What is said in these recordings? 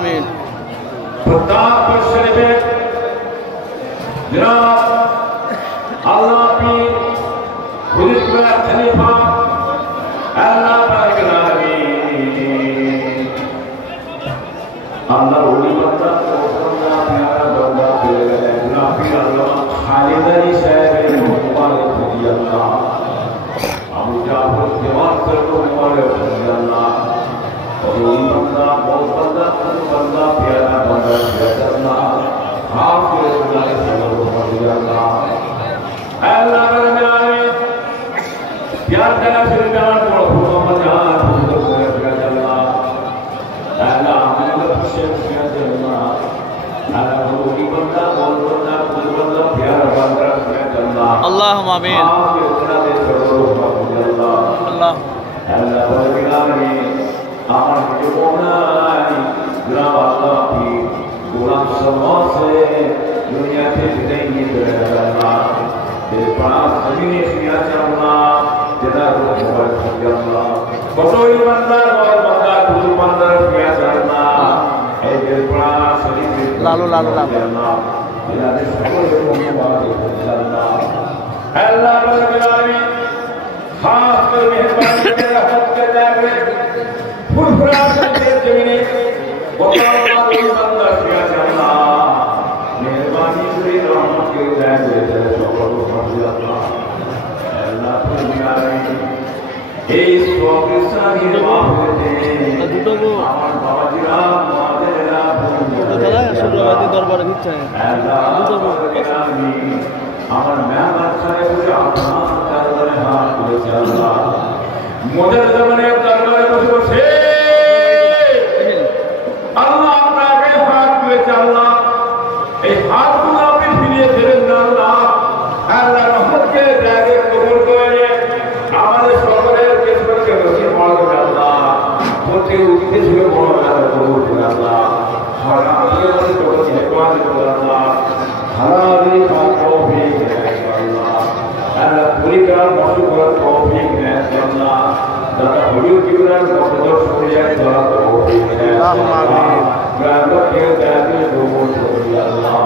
आमीन। फरदापुर शरीफ में जनाब अल्लाह पीर खुलीफा खलीफा अल्लाह पाक आमीन। अल्लाह वली बंदा बंदा प्यारा बंदा जनाब पीर अल्लाह खालिद अली साहब मुबारक रजी अल्लाह अबू जाफर जवान को मुबारक रजी अल्लाह वली बंदा बहुत बंदा बंदा प्यारा बंदा अल्लाह आपके खुदा के सल्लल्लाहु अलैहि वसल्लम अल्लाह रब्बुल आलमीन प्यार का फिरजान को हुक्म जान को कर अल्लाह अल्लाह अल्लाह शेख किया अल्लाह अल्लाह वली बंदा प्यारा बंदा अल्लाह अल्लाहुम्मा आमीन। आपके खुदा के सल्लल्लाहु अलैहि वसल्लम अल्लाह अल्लाह रब्बुल आलमीन আমার জীবনাই গ্রাম আল্লাহ কি গোলাম সমাজে দুনিয়াতে বিদায় নিয়ে চলে আল্লাহ এই পাঁচ জমিনে শুয়ে আছে আল্লাহ যেটা মোবাইল থেকে আল্লাহ কত ইমানদার और বান্দা দুই বান্দার শুয়ে আছে আল্লাহ এই যে পাঁচ শরীফে লালু লালু লালু আল্লাহ যাদের সকল মুবারক আল্লাহ আল্লাহ রব্বুল আলামিন खास कर मेहरबानी के रहमत के जागे फुलफुला के जमीने बताओ बंदा किया अल्लाह मेहरबानी से रहमत के जागे तेरे সকল ফরজ আল্লাহ আল্লাহ তুমি এই সবকিছু মাফ করে দুটো আমার বাবাজিরা মাদেরা দুটো দাদা সুরবাদি দরবারে দিচ্ছে দুটো আমি আমার মেহমান সাহেব আপনার দরবারে হাত তুলেছে আল্লাহ মোদের জমানের দরবারে বসে বসে আল্লাহ আপনাকে হাত তুলেছে আল্লাহ এই হাতগুলো আপনি ফিরিয়ে দেবেন না আল্লাহ আল্লাহ রহমতকে জায়গায় কবুল করে আমাদের সকলের কিসমতকে নসিব করবে আল্লাহ প্রতি উদ্দেশ্য বড় কবুল করে আল্লাহ হারামিয়ে আমাদের জগৎ হেফাজত করে আল্লাহ হারামি তৌফিক দেয় আল্লাহ আল্লাহ পরিকার মশুকরার তৌফিক দেয় আল্লাহ দাদা হুজুর কিবরার মকদর শরিয়াত দ্বারা তৌফিক দেয় আল্লাহ গ্রামকে দায়িত্ব কবুল করে আল্লাহ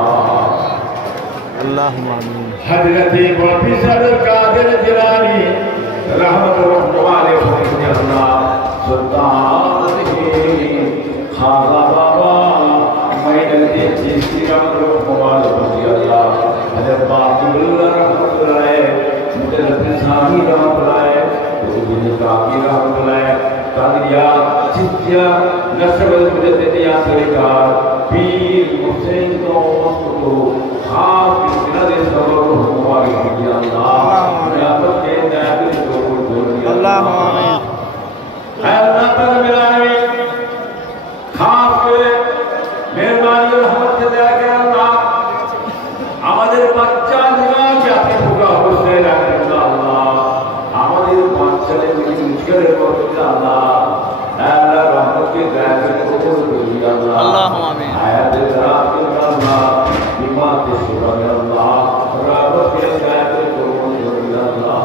अल्लाहुम्मा आमीन। हजरत प्रोफेसर कादिर जिलानी रहमतुल्लाह अलैहि अल्लाह सुल्तान खाजा बाबा मैंने चिश्ती मुबारक अल्लाह हजरत बाबुल्लाह रहमतुल्लाह मुतलब्बिस सामी रहमतुल्लाह गुरुजी काकी रहमतुल्लाह कादिया चित्या नस्बल मुजद्दिदिया सरकार पीर हुसैन को मस्तू खास बिलादे सबब मुबारक रजी अल्लाह नियामत के दायरे कबूल कर अल्लाहुम्मा आमीन। अल्लाह रब्बुल आलमीन खास করে মেহরবানি রহমত के दायरे अल्लाह আমাদের বাচ্চা গুলোকে আপনি ভোগা অবস্থায় রাখেন আল্লাহ আমাদের বাচ্চাদের মুশকিলের মধ্যে আল্লাহ আল্লাহ রহমত के दायरे कबूल করি আল্লাহ अल्लाहुम्मा आमीन। आयत रात अल्लाह हिम्मत सुबह अल्लाह रहमत के दायरे कबूल करी अल्लाह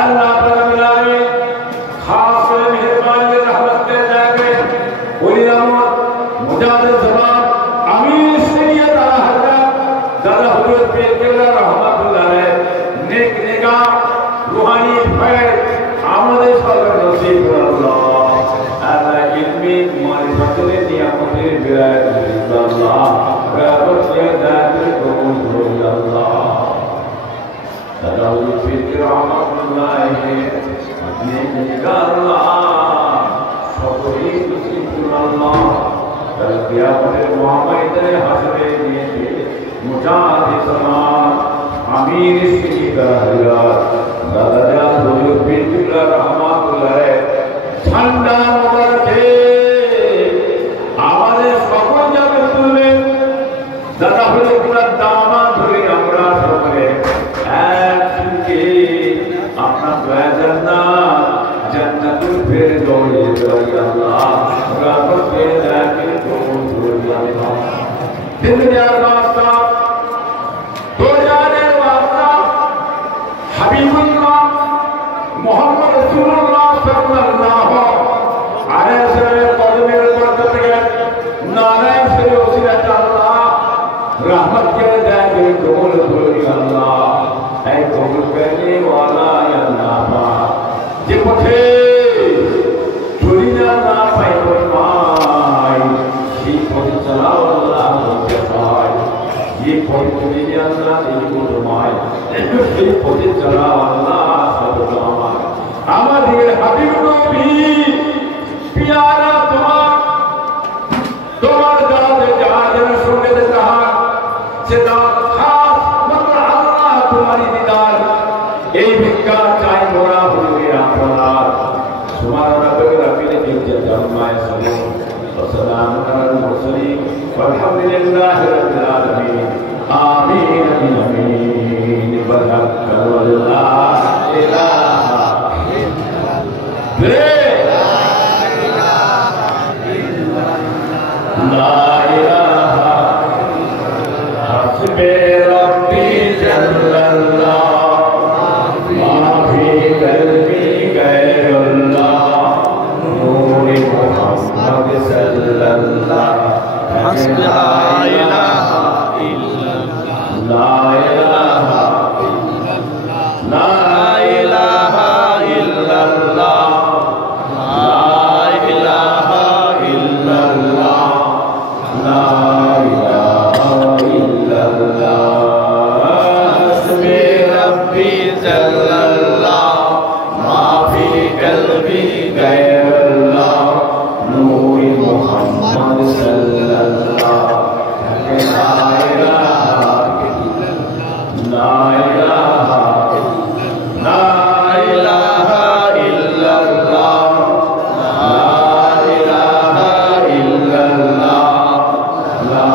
अल्लाह रब्बुल आलमीन खास मेहरबानी रहमत के दायरे वली रहमत मुजाहिद जवान अमीर शरीयत आला हजरत दादा हुजूर पीर किबला रहमतुल्लाह अलैह नेक निगाह रूहानी फैज আমাদের সকল নসিব করে আল্লাহ আল্লাহ ইলমি মারিফাতের নিয়ামতের বিরায় আল্লাহ रहमत के दायरे कबूल करी अल्लाह दादा हुजूर पीर रहमतुल्लाह अलैह नेक निगाह अल्लाह সকলেই নসিব করে আল্লাহ कल क़यामत मुहम्मद हसरे दिए मुजाहिद समान अमीर इसकी हजरत दादा जान हुजूर पीर किबला रहमतुल्लाह अलैह ठंडा मुबारके আমাদের সকল যাবে তুলবেন দাদা হুজুর পুরা দামান ধরে আমরা সকলে একসঙ্গে আপনার দয়া জান্নাত জান্নাতুল ফেরদৌস করি আল্লাহ रहमत के दायरे कबूल करी अल्लाह दुनिया वास्ता दो जाने वास्ता हबीबुल्लाह मोहम्मद रसूलुल्लाह सल्लल्लाहु कबूल करो अल्लाह ऐ कबूल करने वाला या अल्लाह पाक जे पथे चोरी ना पाए फरमाए ये पथे चलाओ अल्लाह मुझे पाए ये पथे चोरी अल्लाह इनको फरमाए ये पथे चलाओ अल्लाह सब फरमाए हमारे हबीब नबी प्यारा तुम्हार दाद जहाजन सुनने से कहा सेदा खास मतलब अल्लाह तुम्हारी दीदार यही भिक्का चाहे मोरा हो गया फरार तुम्हारा रब्बी ने जिज्जत फरमाए सलो वसलाम अलल मुरसलीन वल्हम्दुलिल्लाहि रब्बिल आलमीन आमीन आमीन बरकत वल्लाह इलाहा इल्लल्लाह ला इलाहा हस्बी रब्बी जल्लल्लाह मा फी क़ल्बी गैरुल्लाह नूर मुहम्मद सल्लल्लाह हस्बी ला इलाहा इल्लल्लाह ला इलाहा इल्लल्लाह ला इलाहा इल्लल्लाह ला